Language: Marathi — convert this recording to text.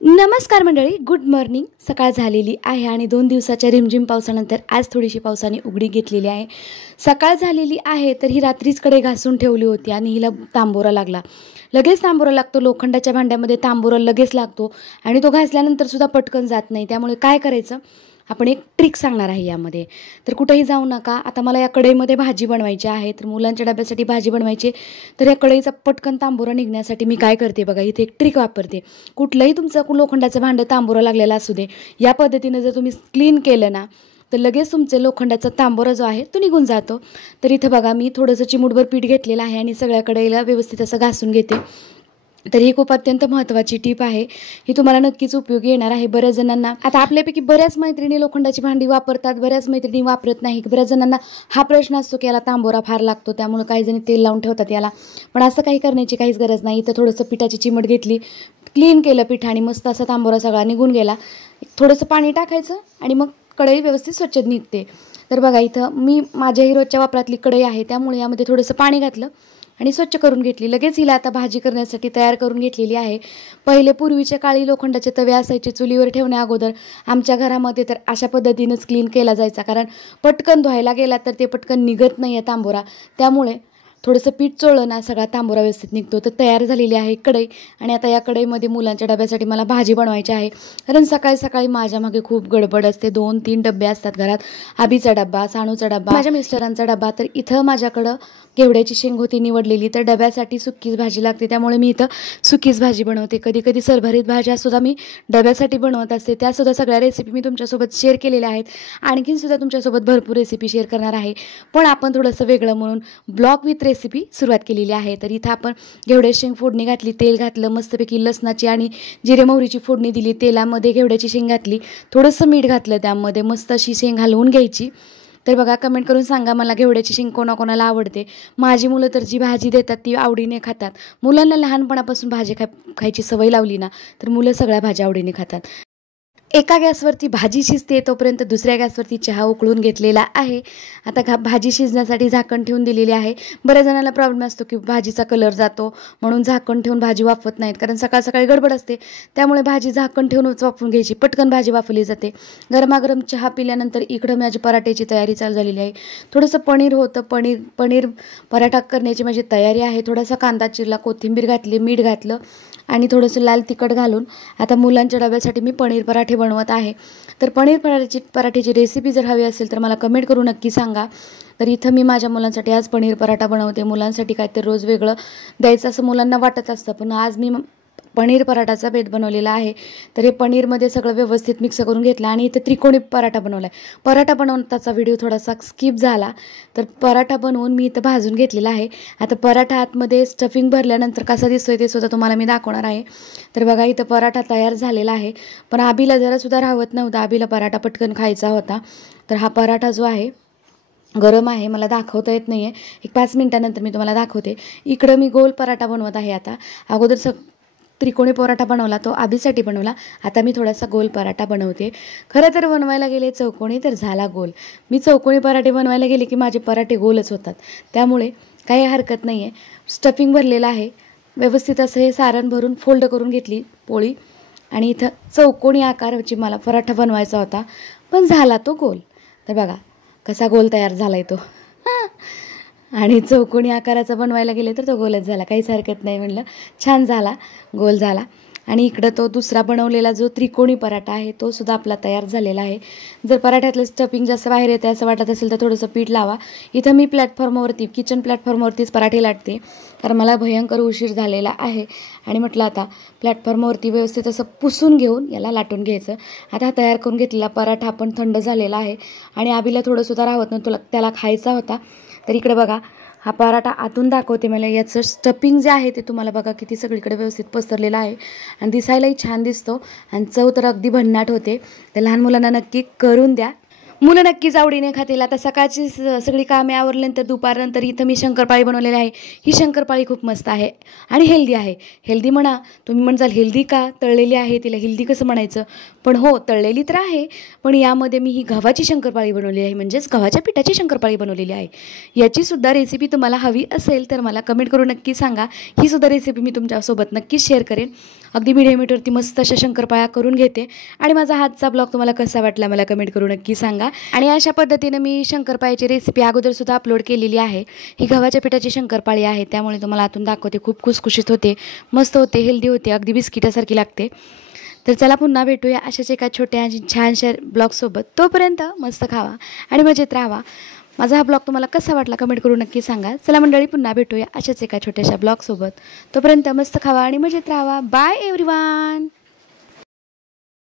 नमस्कार मंडळी, गुड मॉर्निंग. सकाळ झालेली आहे आणि 2 दिवसाच्या रिमझिम पावसानंतर आज थोडीशी पावसाने उघडी घेतलेली आहे. सकाळ झालेली आहे तर ही रात्रीच कडे घासून ठेवली होती आणि हिला तांबोरा लागला. लगेच तांबोरा लागतो, लोखंडाच्या भांड्यामध्ये तांबोरा लगेच लागतो आणि तो घासल्यानंतर सुद्धा पटकन जात नाही. त्यामुळे काय करायचं, आपण एक ट्रिक सांगणार आहे यामध्ये. तर कुठेही जाऊ नका. आता मला या कढईमध्ये भाजी बनवायची आहे, तर मुलांच्या डब्यासाठी भाजी बनवायची. तर या कढईचा पटकन तांबोरा निघण्यासाठी मी काय करते बघा, इथे एक ट्रिक वापरते. कुठलंही तुमचं लोखंडाचं भांडं तांबोरा लागलेला असू दे, या पद्धतीनं जर तुम्ही क्लीन केलं ना तर लगेच तुमचे लोखंडाचा तांबोरा जो आहे तो निघून जातो. तर इथं बघा, मी थोडंसं चिमूटभर पीठ घेतलेलं आहे आणि सगळ्या कढईला व्यवस्थित असं घासून घेते. तर ही खूप अत्यंत महत्त्वाची टीप आहे, ही तुम्हाला नक्कीच उपयोगी येणार आहे. बऱ्याच जणांना, आता आपल्यापैकी बऱ्याच मैत्रिणी लोखंडाची भांडी वापरतात, बऱ्याच मैत्रिणी वापरत नाही. बऱ्याच जणांना हा प्रश्न असतो की याला तांबोरा फार लागतो, त्यामुळे काही जणी तेल लावून ठेवतात याला. पण असं काही करण्याची काहीच गरज नाही. इथं थोडंसं पिठाची चिमट घेतली, क्लीन केलं पीठ आणि मस्त असा तांबोरा सगळा निघून गेला. थोडंसं पाणी टाकायचं आणि मग कढई व्यवस्थित स्वच्छ निघते. तर बघा, इथं मी माझ्याही रोजच्या वापरातली कढई आहे, त्यामुळे यामध्ये थोडंसं पाणी घातलं आणि स्वच्छ करून घेतली. लगेच हिला आता भाजी करण्यासाठी तयार करून घेतलेली आहे. पहिले पूर्वीच्या काळी लोखंडाचे तवे असायचे चुलीवर ठेवण्या अगोदर. आमच्या घरामध्ये तर अशा पद्धतीनंच क्लीन केला जायचा, कारण पटकन धुवायला गेला तर ते पटकन निघत नाही आहे तांबोरा. त्यामुळे थोडंसं पीठ चोळलं ना सगळा तांबोरा व्यवस्थित निघतो. तर तयार झालेली आहे कढई आणि आता या कढईमध्ये मुलांच्या डब्यासाठी मला भाजी बनवायची आहे. कारण सकाळी सकाळी माझ्या मागे खूप गडबड असते. 2-3 डबे असतात घरात. आबीचा डब्बा, सानूचा डब्बा, माझ्या मिस्टरांचा डब्बा. तर इथं माझ्याकडं घेवड्याची शेंग होती निवडलेली, तर डब्यासाठी सुकीच भाजी लागते, त्यामुळे मी इथं सुकीच भाजी बनवते. कधी कधी सरभरीत भाज्यासुद्धा मी डब्यासाठी बनवत असते. त्यासुद्धा सगळ्या रेसिपी मी तुमच्यासोबत शेअर केलेल्या आहेत. आणखीनसुद्धा तुमच्यासोबत भरपूर रेसिपी शेअर करणार आहे, पण आपण थोडंसं वेगळं म्हणून ब्लॉग विथ रेसिपी सुरुवात केलेली आहे. तर इथं आपण घेवड्याची शेंग फोडणी घातली, तेल घातलं, मस्तपैकी लसणाची आणि जिरे मोहरीची फोडणी दिली. तेलामध्ये घेवड्याची शेंग घातली, थोडंसं मीठ घातलं, त्यामध्ये मस्त अशी शेंग हलवून घ्यायची. तर बघा, कमेंट करून सांगा मला घेवड्याची शेंग कोणाकोणाला आवडते. माझी मुलं तर जी भाजी देतात ती आवडीने खातात. मुलांना लहानपणापासून भाजी खायची सवय लावली ना तर मुलं सगळ्या भाज्या आवडीने खातात. एका गॅसवरती भाजी शिजते तोपर्यंत दुसऱ्या गॅसवरती चहा उकळून घेतलेला आहे. आता भाजी शिजण्यासाठी झाकण ठेवून दिलेली आहे. बऱ्याच जणांना प्रॉब्लेम असतो की भाजीचा कलर जातो, म्हणून झाकण ठेवून भाजी वाफवत नाहीत, कारण सकाळ सकाळी गडबड असते. त्यामुळे भाजी झाकण ठेवूनच वाफवून घ्यायची, पटकन भाजी वाफवली जाते. गरमागरम चहा पिल्यानंतर इकडं माझी पराठ्याची तयारी चालू झालेली आहे. थोडंसं पनीर होतं, पनीर पराठा करण्याची माझी तयारी आहे. थोडासा कांदा चिरला, कोथिंबीर घातली, मीठ घातलं आणि थोडंसं लाल तिखट घालून आता मुलांच्या डब्यासाठी मी पनीर पराठे बनवत आहे. तर पनीर पराठ्याची रेसिपी जर हवी असेल तर मला कमेंट करून नक्की सांगा. तर इथं मी माझ्या मुलांसाठी आज पनीर पराठा बनवते. मुलांसाठी काहीतरी रोज वेगळं द्यायचं असं मुलांना वाटत असतं, पण आज मी पनीर पराठाचा बेत बनवलेला आहे. तर हे पनीरमध्ये सगळं व्यवस्थित मिक्स करून घेतलं आणि इथे त्रिकोणी पराठा बनवला आहे. पराठा बनवताचा व्हिडिओ थोडासा स्किप झाला. तर पराठा बनवून मी इथं भाजून घेतलेला आहे. आता पराठा आतमध्ये स्टफिंग भरल्यानंतर कसा दिसतोय ते सुद्धा तुम्हाला मी दाखवणार आहे. तर बघा, इथं पराठा तयार झालेला आहे, पण आबीला जरासुद्धा राहत नव्हता. आबीला पराठा पटकन खायचा होता. तर हा पराठा जो आहे गरम आहे, मला दाखवता येत नाही आहे, एक 5 मिनिटानंतर मी तुम्हाला दाखवते. इकडं मी गोल पराठा बनवत आहे. आता अगोदर त्रिकोणी पराठा बनवला, तो आबीसाठी बनवला. आता मी थोडासा गोल पराठा बनवते. खरं तर बनवायला गेले चौकोनी तर झाला गोल. मी चौकोनी पराठे बनवायला गेले की माझे पराठे गोलच होतात, त्यामुळे काही हरकत नाही आहे. स्टफिंग भरलेलं आहे, व्यवस्थित असं हे सारण भरून फोल्ड करून घेतली पोळी आणि इथं चौकोनी आकाराची मला पराठा बनवायचा होता, पण झाला तो गोल. तर बघा कसा गोल तयार झाला आहे तो. आणि चौकोनी आकाराचा बनवायला गेले तर तो गोलच झाला. काहीच हरकत नाही, म्हणलं छान झाला, गोल झाला. आणि इकडं तो दुसरा बनवलेला जो त्रिकोणी पराठा आहे तो सुद्धा आपला तयार झालेला आहे. जर पराठ्यातलं स्टफिंग जास्त बाहेर येते असं वाटत असेल तर थोडंसं पीठ लावा. इथं मी किचन प्लॅटफॉर्मवरतीच पराठे लाटते, कारण मला भयंकर उशीर झालेला आहे आणि म्हटलं आता प्लॅटफॉर्मवरती व्यवस्थित असं पुसून घेऊन याला लाटून घ्यायचं. आता तयार करून घेतलेला पराठा पण थंड झालेला आहे आणि आबीला थोडंसुद्धा राहत नव्हतं, त्याला खायचा होता. तर इकडे बघा, हा पराठा आतून दाखवते मला. याचं स्टफिंग जे आहे ते तुम्हाला बघा किती सगळीकडे व्यवस्थित पसरलेलं आहे आणि दिसायलाही छान दिसतो आणि चव तर अगदी भन्नाट होते. तर लहान मुलांना नक्की करून द्या. मुलं नक्कीच आवडीने खातील. आता सकाळची सगळी कामे आवरल्यानंतर दुपारनंतर इथं मी शंकरपाळी बनवलेली आहे. ही शंकरपाळी खूप मस्त आहे आणि हेल्दी आहे. हेल्दी म्हणा, तुम्ही म्हणसाल हेल्दी का, तळलेली आहे, तिला हेल्दी कसं म्हणायचं. पण हो, तळलेली तर आहे, पण यामध्ये मी ही गव्हाची शंकरपाळी बनवलेली आहे, म्हणजेच गव्हाच्या पिठाची शंकरपाळी बनवलेली आहे. याचीसुद्धा रेसिपी तुम्हाला हवी असेल तर मला कमेंट करून नक्की सांगा. ही सुद्धा रेसिपी मी तुमच्यासोबत नक्कीच शेअर करेन. अगदी मीडियम हीटवरती मस्त अशा शंकरपाळ्या करून घेते आणि माझा हातचा ब्लॉग तुम्हाला कसा वाटला मला कमेंट करून नक्की सांगा. आणि अशा पद्धतीने मी शंकरपाळीची रेसिपी अगोदरसुद्धा अपलोड केलेली आहे. ही गव्हाच्या पिठाची शंकरपाळी आहे, त्यामुळे तुम्हाला आतून दाखवते. खूप खुसखुशीत होते, मस्त होते, हेल्दी होते, अगदी बिस्किटासारखी लागते. तर चला पुन्हा भेटूया अशाच एका छोट्या आणि छानशा ब्लॉगसोबत. तोपर्यंत मस्त खावा आणि मजेत राहावा. माझा हा ब्लॉग तुम्हाला कसा वाटला कमेंट करून नक्की सांगा. चला मंडळी, पुन्हा भेटूया अशाच एका छोट्याशा ब्लॉगसोबत. तोपर्यंत मस्त खावा आणि मजेत राहावा. Bye everyone.